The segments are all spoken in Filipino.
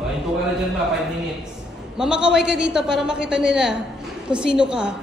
Okay, ito ka na dyan ba? 5 minutes. Mamakaway ka dito para makita nila kung sino ka.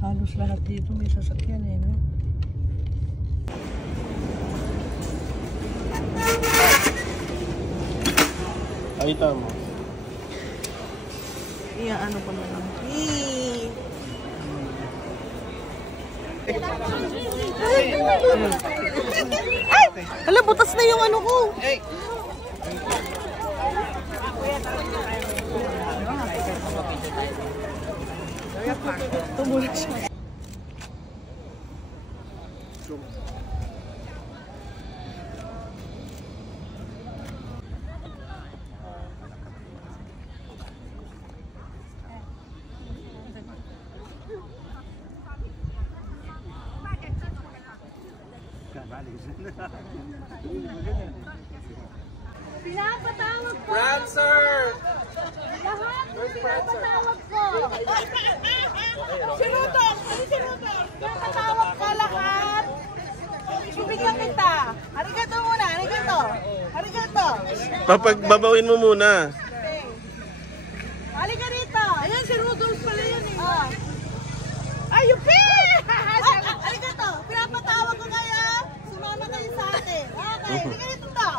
Halos lahat dito may sasakyan eh, no? Ay, tama. Iya, ano pa na lang. Ay! Hala, butas na yung ano ko. Tumulog siya. Pinapatawag ko! Prancer! Lahat ng pinapatawag ko! Si Rudolph! Si Rudolph! Pinapatawag ka lahat! Bibigyan kita! Arigato muna! Arigato! Arigato! Papagbabawin mo muna. Halika rito! Ayan, si Rudolph pala yan eh! Ay, yupi! Arigato! Pinapatawag ko kayo! Sumama kayo sa akin! Okay, halika rito to!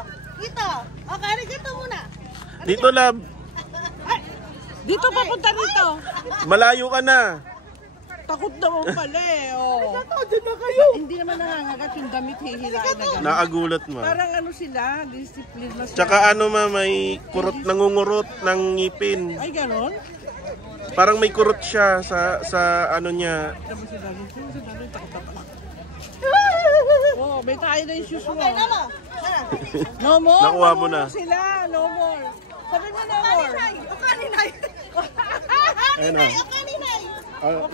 Dito! Okay, arigato muna! Dito, lab. Dito papunta rito. Malayo ka na. Takot naman pala eh. Oh. Dyan na kayo! Hindi naman nangangagat yung damit hihilain na gano'n. Naagulat mo. Parang ano sila, discipline na sila. Tsaka ano ma, may kurot, nangungurot ng ngipin. Ay, gano'n? Parang may kurot siya sa ano niya. Sabi si Daddy, takot na pala. Oh, may tayo na yung shoes mo. Okay, nama! No more. Nakuha mo na. Sila, no more. Sabi mo no more. O kaninay! Ayun na. O kaninay!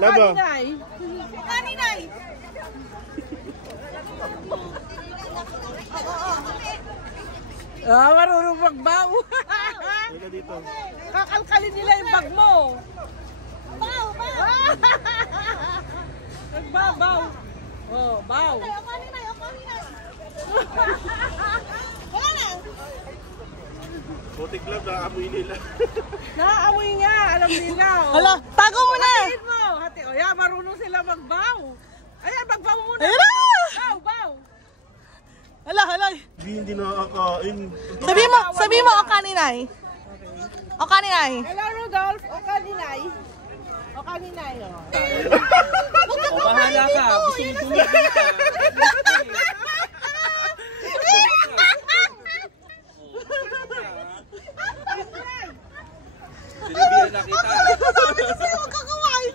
Laba. O kaninay! Ah, marunong magbaw. Dito, dito. Kakalkalin nila yung bag mo. Baw! Baw! Nagbabaw. Oh, baw. O kaninay! O kaninay! Wala na! Butik lab, nakaamoy nila. Naaamoy nga, alam nila. Oh. Hala, tago mo na! Hatiin mo. O yan, marunong sila magbaw. Ayan, magbaw muna. Ayun na! Baw, baw. Hala, hala! Hindi nakakain. Sabi mo, o kaninay! O kaninay! Hello, Rudolph. O kaninay. O kaninay, oh. O, bahala ka. Gusto mo tulog ka. Sinabihan na kita. Huwag ka kumain!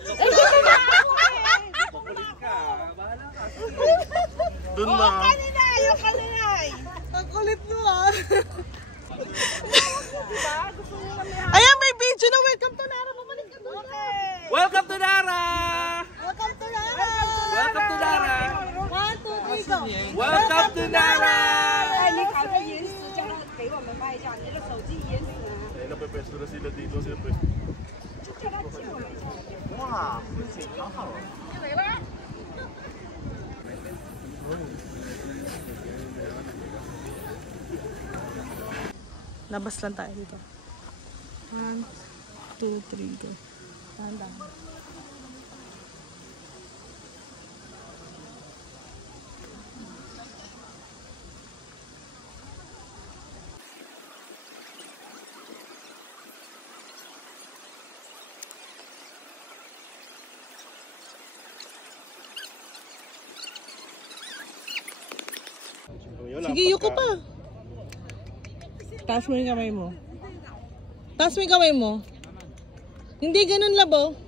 Kukulit ka. Bahala ka. Doon na. Kaninay, o kaninay. Ang kulit mo ah! Diba? Gusto nyo na may Ayan, may video na welcome to Nara! Bumalik ka doon! Welcome to Nara! Welcome to Nara! Welcome to Nara! 1, 2, 3, go! Welcome to Nara! 你卡片延时，叫他给我们拍一下你的手机延时呢， Eh, napepesto na sila dito, siyempre. 叫他借我们一下。 Labas lang tayo dito. 1, 2, 3, go. Tanda. Sige, yuko pa. Taas mo yung kamay mo. Taas mo yung kamay mo. Hindi ganun, labo.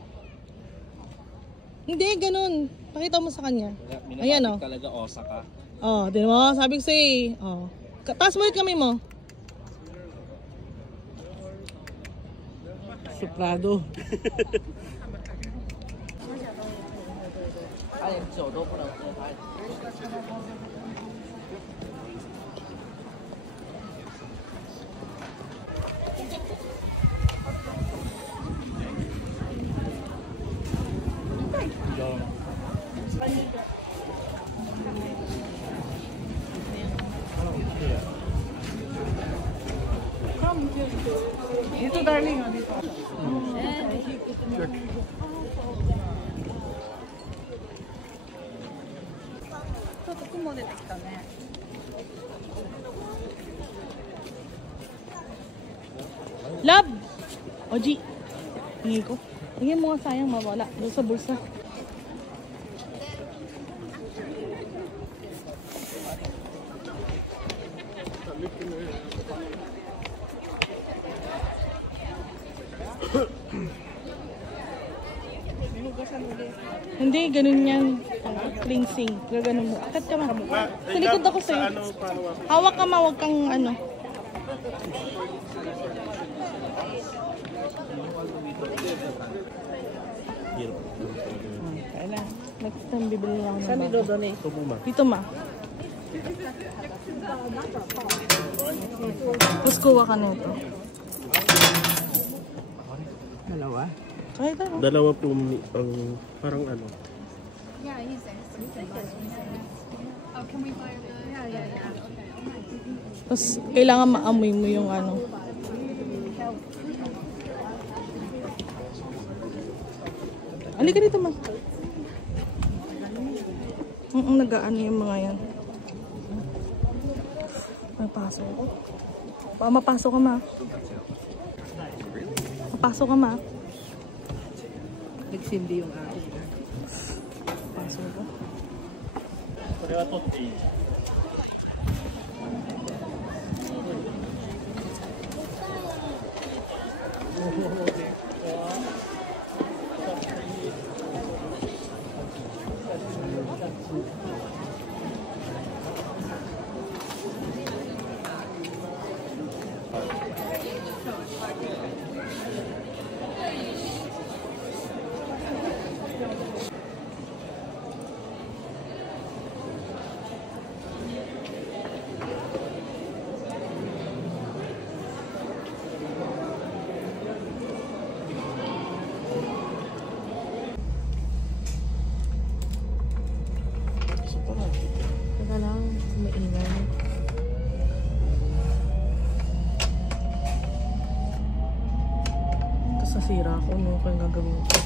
Hindi ganun. Pakita mo sa kanya. Ayan, oh. Talaga Osaka. Oh, di mo? Sabi ko sa'yo, oh. Taas mo ulit kami mo. Suprado. Dito, darling. Oh, dito. Love! Oji. Hingi ko. Hingi mo nga, sayang mawala. Doon sa bulsa. Hindi, ganun yan. Cleansing. Gaganon mo. Akat ka ma. Sa likod ako sa'yo. Hawak ka ma, huwag kang ano. Kailan? Next time bibili lang ng bago. Dito ma. Tapos kuha ka na ito. Dalawa? Ay, ito. Dalawa po ang parang ano. Tapos kailangan maamoy mo yung ano. Halika dito ma. Nag-aano yung mga yan. Mapasok ako. Mapasok ka ma. Mapasok ka ma. Nagsindi yung akin. Mapasok ako. Teka lang, maingay. Tapos nasira ako, ano kaya gagawin ko?